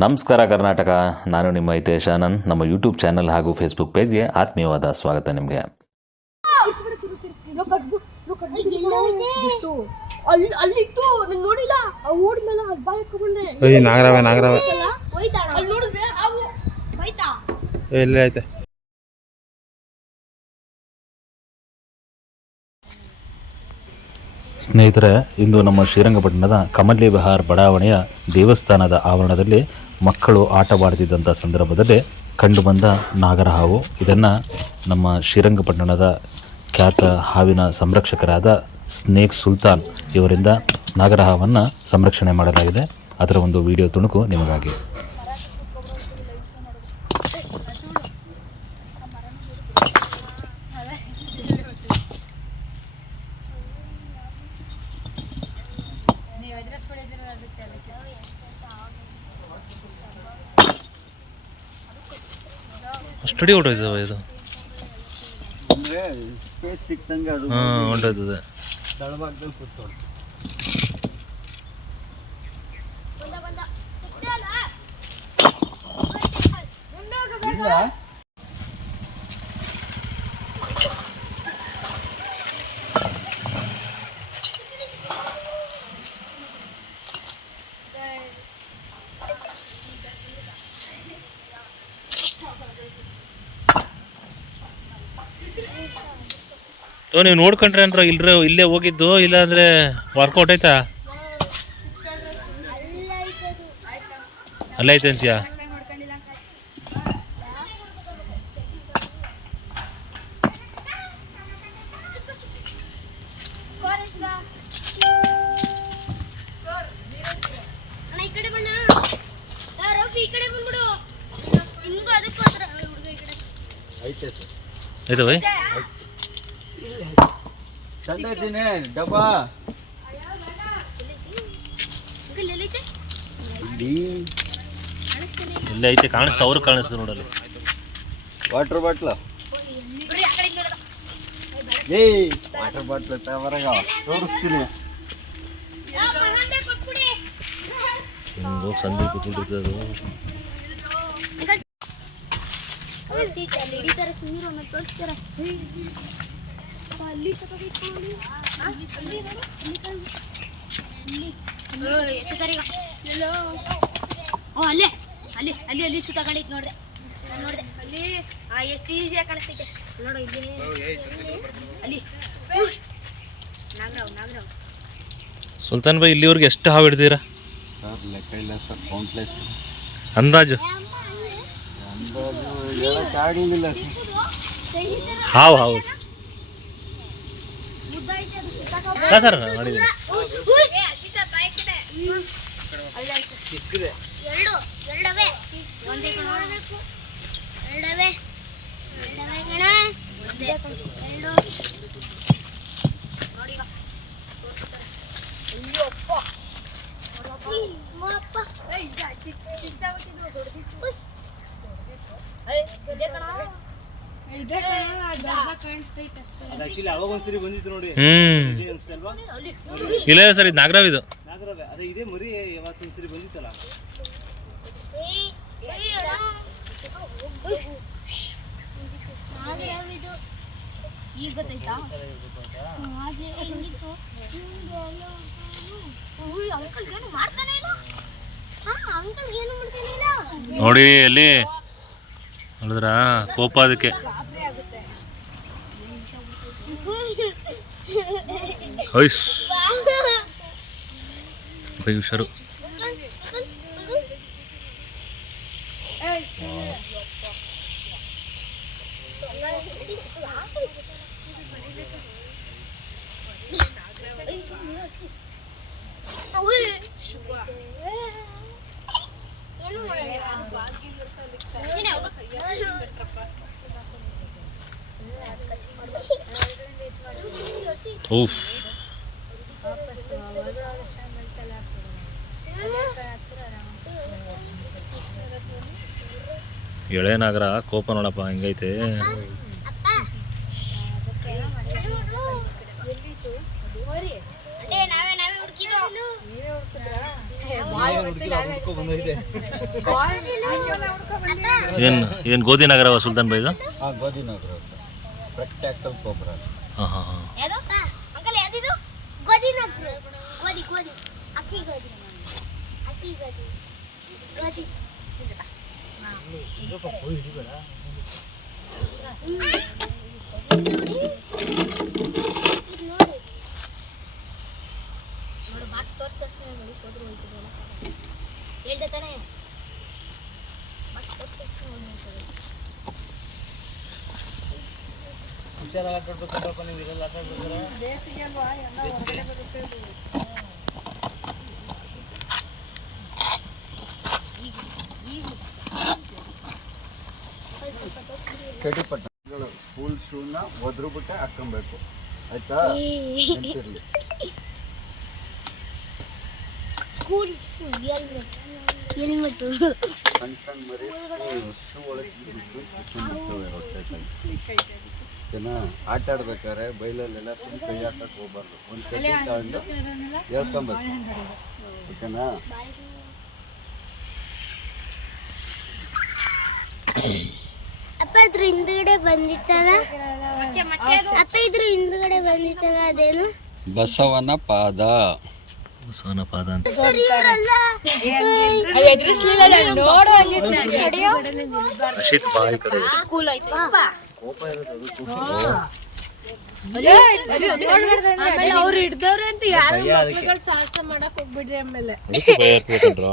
ನಮಸ್ಕಾರ ಕರ್ನಾಟಕ, ನಾನು ನಿಮ್ಮ ಹಿತೇಶ್ ಆನಂದ್. ನಮ್ಮ ಯೂಟ್ಯೂಬ್ ಚಾನಲ್ ಹಾಗೂ ಫೇಸ್ಬುಕ್ ಪೇಜ್ಗೆ ಆತ್ಮೀಯವಾದ ಸ್ವಾಗತ ನಿಮಗೆ. ಸ್ನೇಹಿತರೆ, ಇಂದು ನಮ್ಮ ಶ್ರೀರಂಗಪಟ್ಟಣದ ಕಮಲಿ ವಿಹಾರ್ ಬಡಾವಣೆಯ ದೇವಸ್ಥಾನದ ಆವರಣದಲ್ಲಿ ಮಕ್ಕಳು ಆಟವಾಡುತ್ತಿದ್ದಂಥ ಸಂದರ್ಭದಲ್ಲಿ ಕಂಡುಬಂದ ನಾಗರಹಾವು. ಇದನ್ನು ನಮ್ಮ ಶ್ರೀರಂಗಪಟ್ಟಣದ ಖ್ಯಾತ ಹಾವಿನ ಸಂರಕ್ಷಕರಾದ ಸ್ನೇಕ್ ಸುಲ್ತಾನ್ ಇವರಿಂದ ನಾಗರಹಾವನ್ನು ಸಂರಕ್ಷಣೆ ಮಾಡಲಾಗಿದೆ. ಅದರ ಒಂದು ವಿಡಿಯೋ ತುಣುಕು ನಿಮಗಾಗಿ. ಸ್ಟಡಿ ಹೊಟ್ಟೋಯ್ತವ ಇದು. ಸ್ಪೇಸ್ ಸಿಕ್ತಂಗೆ ಅದು ಹೊಂಟೋಯ್ತದೆ. ತಳಭಾಗದಲ್ಲಿ ಕೂತ್ಕೊಂಡು ನೀವು ನೋಡ್ಕೊಂಡ್ರೆ ಅಂದ್ರೆ ಇಲ್ಲೇ ಹೋಗಿದ್ದು, ಇಲ್ಲ ಅಂದ್ರೆ ವರ್ಕೌಟ್ ಆಯ್ತಾ? ಅಲ್ಲ ಐತೆ ಅಂತೀಯ? ಆಯ್ತಾ ಬೈ? ಚಂದೈತೀನಿ ಡಬ್ಬಾ ಇಲ್ಲೇ ಐತೆ, ಕಾಣಿಸ್ತಾ, ಅವ್ರಿಗೆ ಕಾಣಿಸ್ತು ನೋಡಲ್ಲಿ. ವಾಟರ್ ಬಾಟ್ಲು ವಾಟರ್ ಬಾಟ್ಲು ತವರಾಗ ತೋರಿಸ್ತೀನಿ. ಸಂಧಿ ಕೂತ್ಕೊಂಡಿರ್ತದೆ. ಅಲ್ಲಿ ಅಲ್ಲಿ ಅಲ್ಲಿ ಅಲ್ಲಿ ಸುತ್ತ ಕಂಡೈತಿ ನೋಡ್ದೆ ಅಲ್ಲಿ ಎಷ್ಟು ಈಸಿಯಾಗಿ ಕಾಣಿಸ್ತೈತೆ ನೋಡು. ಇಲ್ಲಿ ಅಲ್ಲಿ ನಾಗರಾವ್ ಸುಲ್ತಾನ್ ಭಾಯ್, ಇಲ್ಲಿವರೆಗೆ ಎಷ್ಟು ಹಾವು ಹಿಡ್ತೀರಾ ಸರ್? ಲೆಕ್ಕ ಇಲ್ಲ ಸರ್, ಕೌಂಟ್ಲೆಸ್. ಅಂದಾಜು ಆಗಿಲ್ಲ ಹಾವು ಸರ್ ಮಾಡಿದ್ದೀನಿ. ಇಲ್ಲ ಸರ್, ಇದು ನಾಗರಾವ್. ಇದು ಇದೇ ಮರಿ ಯಾವತ್ತೊಂದ್ಸರಿ ಬಂದಿತ್ತಲ್ಲ. ಈಗ ಗೊತ್ತಾಯ್ತಾ? ನೋಡಿ ಅಲ್ಲಿ ನೋಡಿದ್ರ ಕೋಪ ಅದಕ್ಕೆ. ಹುಷಾರು. Oof. ಎಳೆನಾಗರ ಕೋಪ ನೋಡಪ್ಪ ಹೆಂಗೈತೆ. ಏನು ಗೋಧಿ ನಗರವ ಸುಲ್ತಾನ್ ಬೈದು? ಹಾಂ ಗೋಧಿ ನಗರ ಸರ್, ಪ್ರಾಕ್ಟಿಕಲ್ ಗೊಬ್ಬರ. ಹಾಂ ಹಾಂ ಹಾಂ. ಅಂಕಲ್ ಯಾವ್ದಿದು? ಗೋಧಿ ನಗ್ರು. ಗೋಧಿ ಗೋಧಿ ಅಕ್ಕಿ ಗೋಧಿ ಅಕ್ಕಿ ಗೋಧಿ ಗೋಧಿ ನೋಡು ಬಾಕ್ಸ್ ತೋರಿಸ್ತಾ ನೋಡಿ ಹೋದ್ರು ಹೋಯ್ತಿದಲ್ಲ ಹೇಳ್ದೆ ತಾನೇ ಬಾಕ್ಸ್ ತೋರಿಸ್ತಾ ಹೋಗ್ತದೆ. ಹುಷಾರಾಗಿ ಆಟ ಆಡ್ಬೇಕಪ್ಪ ನೀವು, ಇರಲ್ಲ ಆಟ ಆಡ್ಬೇಕಾರೆ. ಬೇಸಿಗೆ ಅಲ್ವಾ ಎಲ್ಲ ಹೊರಗಡೆ ಬರುತ್ತೆ ಇದು. ಕಡಿಪಟ್ಟಗಳು ಫುಲ್ ಶೂನ ಒದ್ರು ಬಿಟ್ಟೆ ಹಾಕೊಬೇಕು ಆಯ್ತಾ, ನೆನ್ಪಿರ್ಲಿ. ಸ್ಕೂಲ್ ಶೂ ಹೆಲ್ಮೆಟ್ ಹೆಲ್ಮೆಟ್ ಸಣ್ಣ ಸಣ್ಣ ಮರಿ ಶೂ ಒಳಗೆ ಬಿಟ್ಟು ಓಕೆನಾ. ಆಟ ಆಡ್ಬೇಕಾದ್ರೆ ಬೈಲಲ್ಲೆಲ್ಲ ಸುಮ್ಮನೆ ಕೈ ಹಾಕಕ್ಕೆ ಹೋಗ್ಬಾರ್ದು, ಒಂದು ಕೈ ತಗೊಂಡು ಹೇಳ್ಕೊಬೇಕು ಓಕೆನಾ. ಅಪ್ಪ ಇದ್ರ ಹಿಂದ್ಗಡೆ ಬಂದಿತ್ತಲ್ಲ, ಅಪ್ಪ ಇದ್ರ ಹಿಂದ್ಗಡೆ ಬಂದಿತ್ತಲ್ಲ ಅದೇನು? ಬಸವನ ಪಾದ. ಬಸವನ ಪಾದ ಅಂತ ರಶೀದ್ ಬಾಯಿ ಕಡೆ ಕೋಪ ಇರೋದು ಅವ್ರು ಹಿಡ್ದವ್ರೆ ಅಂತ ಯಾರು ಮಕ್ಳುಗಳು ಸಾಹಸ ಮಾಡಕ್ ಹೋಗ್ಬಿಡ್ರಿ ಆಮೇಲೆ. ಅದಕ್ಕೆ ಭಯ ಇರ್ತೈತಲ್ರ.